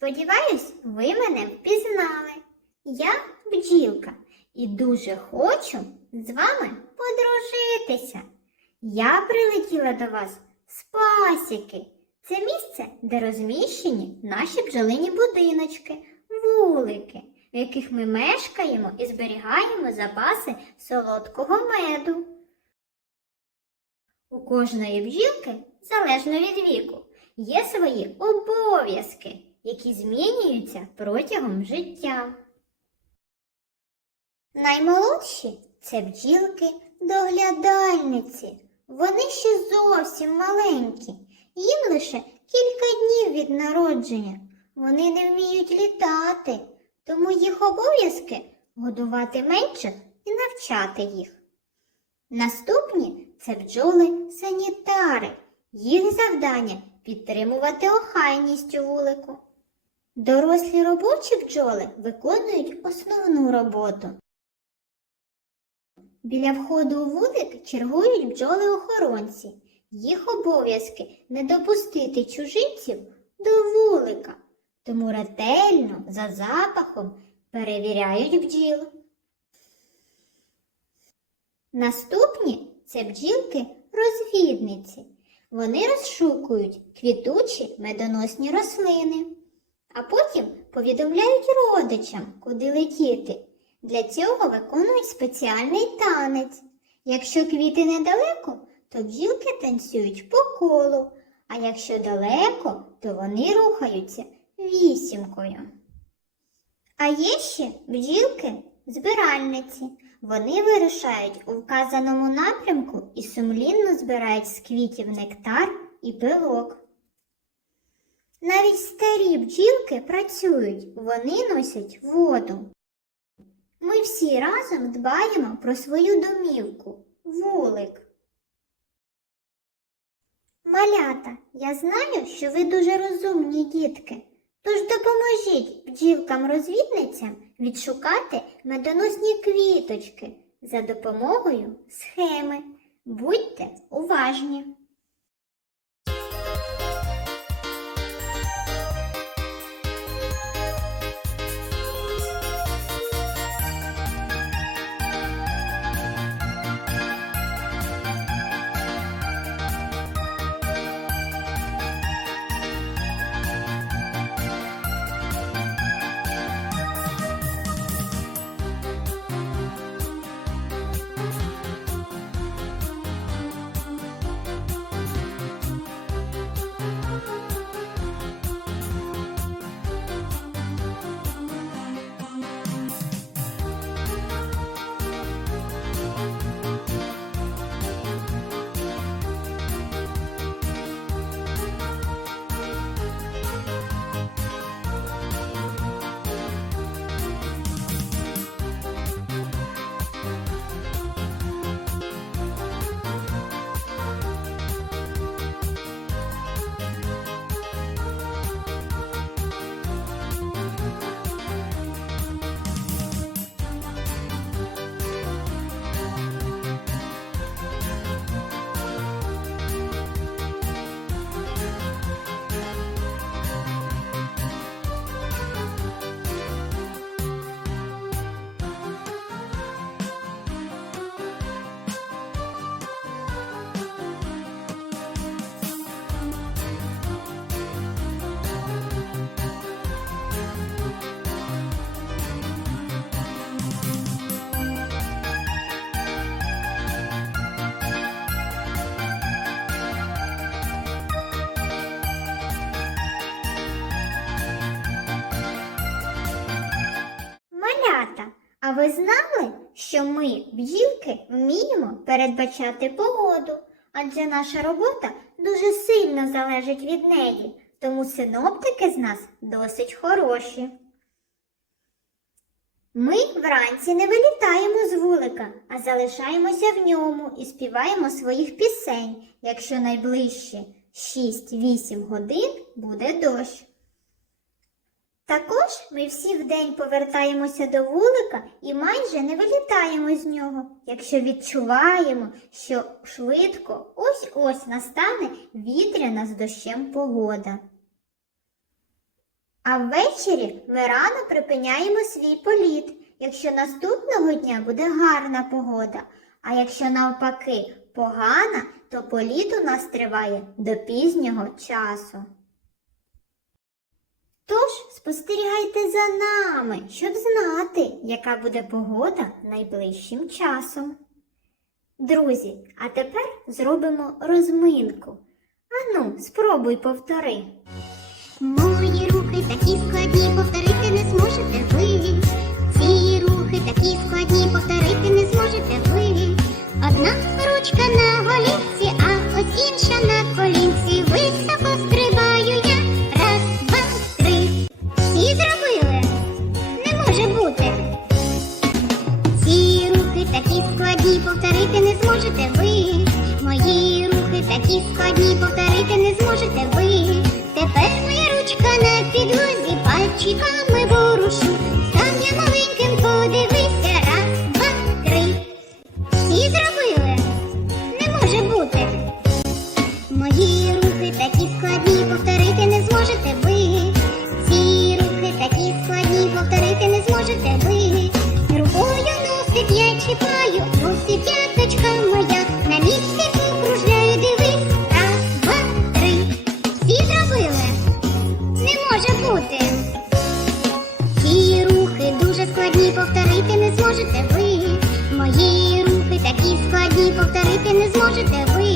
Сподіваюсь, ви мене впізнали. Я бджілка і дуже хочу з вами подружитися. Я прилетіла до вас з пасіки. Це місце, де розміщені наші бджолині будиночки, вулики, в яких ми мешкаємо і зберігаємо запаси солодкого меду. У кожної бджілки, залежно від віку, є свої обов'язки, які змінюються протягом життя. Наймолодші це бджілки доглядальниці. Вони ще зовсім маленькі, їм лише кілька днів від народження. Вони не вміють літати, тому їх обов'язки годувати менших і навчати їх. Наступні це бджоли санітари. Їх завдання підтримувати охайність у вулику. Дорослі робочі бджоли виконують основну роботу. Біля входу у вулик чергують бджоли-охоронці. Їх обов'язки не допустити чужинців до вулика, тому ретельно за запахом перевіряють бджіл. Наступні це бджілки-розвідниці. Вони розшукують квітучі медоносні рослини, а потім повідомляють родичам, куди летіти. Для цього виконують спеціальний танець. Якщо квіти недалеко, то бджілки танцюють по колу, а якщо далеко, то вони рухаються вісімкою. А є ще бджілки-збиральниці. Вони вирушають у вказаному напрямку і сумлінно збирають з квітів нектар і пилок. Навіть старі бджілки працюють, вони носять воду. Ми всі разом дбаємо про свою домівку, вулик. Малята, я знаю, що ви дуже розумні дітки. Тож допоможіть бджілкам-розвідницям відшукати медоносні квіточки за допомогою схеми. Будьте уважні! А ви знали, що ми, бджілки, вміємо передбачати погоду? Адже наша робота дуже сильно залежить від неї, тому синоптики з нас досить хороші. Ми вранці не вилітаємо з вулика, а залишаємося в ньому і співаємо своїх пісень, якщо найближчі 6-8 годин буде дощ. Також ми всі вдень повертаємося до вулика і майже не вилітаємо з нього, якщо відчуваємо, що швидко ось-ось настане вітряна з дощем погода. А ввечері ми рано припиняємо свій політ, якщо наступного дня буде гарна погода. А якщо навпаки погана, то політ у нас триває до пізнього часу. Тож спостерігайте за нами, щоб знати, яка буде погода найближчим часом. Друзі, а тепер зробимо розминку. Ану, спробуй повтори. Мої рухи такі складні, повторити не зможете ви. Ці рухи такі складні, повторити не зможете ви. Одна ручка на голівці, складні, не зможете ви. Тепер моя ручка на підлозі, пальчиками не зможете ви. Мої рухи такі складні, повторити не зможете ви.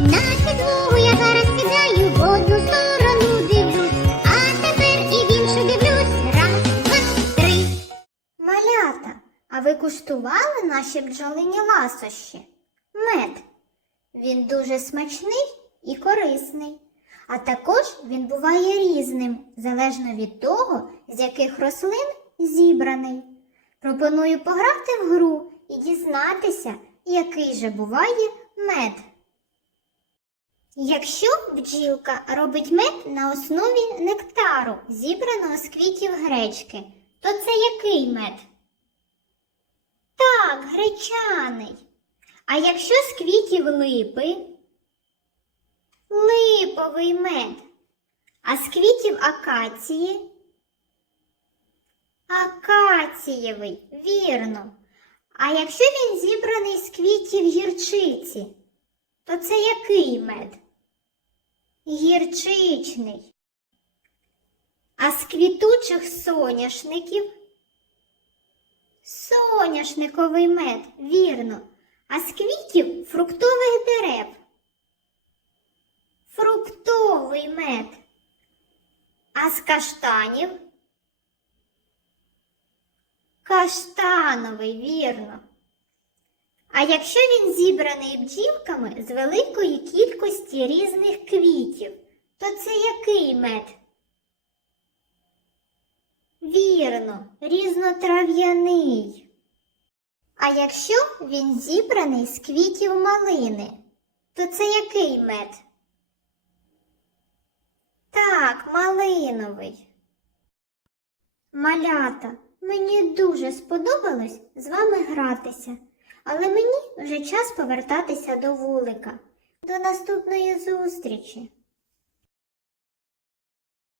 На підлогу я зараз сідаю, в одну сторону дивлюсь, а тепер і в іншу дивлюсь. Раз, два, три. Малята, а ви куштували наші бджолині ласощі? Мед. Він дуже смачний і корисний. А також він буває різним, залежно від того, з яких рослин зібраний. Пропоную пограти в гру і дізнатися, який же буває мед. Якщо бджілка робить мед на основі нектару, зібраного з квітів гречки, то це який мед? Так, гречаний. А якщо з квітів липи? Липовий мед. А з квітів акації? Акацієвий, вірно. А якщо він зібраний з квітів гірчиці, то це який мед? Гірчичний. А з квітучих соняшників? Соняшниковий мед, вірно. А з квітів фруктових дерев. Фруктовий мед. А з каштанів? Каштановий, вірно. А якщо він зібраний бджілками з великої кількості різних квітів, то це який мед? Вірно, різнотрав'яний. А якщо він зібраний з квітів малини, то це який мед? Так, малиновий. Малята, мені дуже сподобалось з вами гратися, але мені вже час повертатися до вулика. До наступної зустрічі!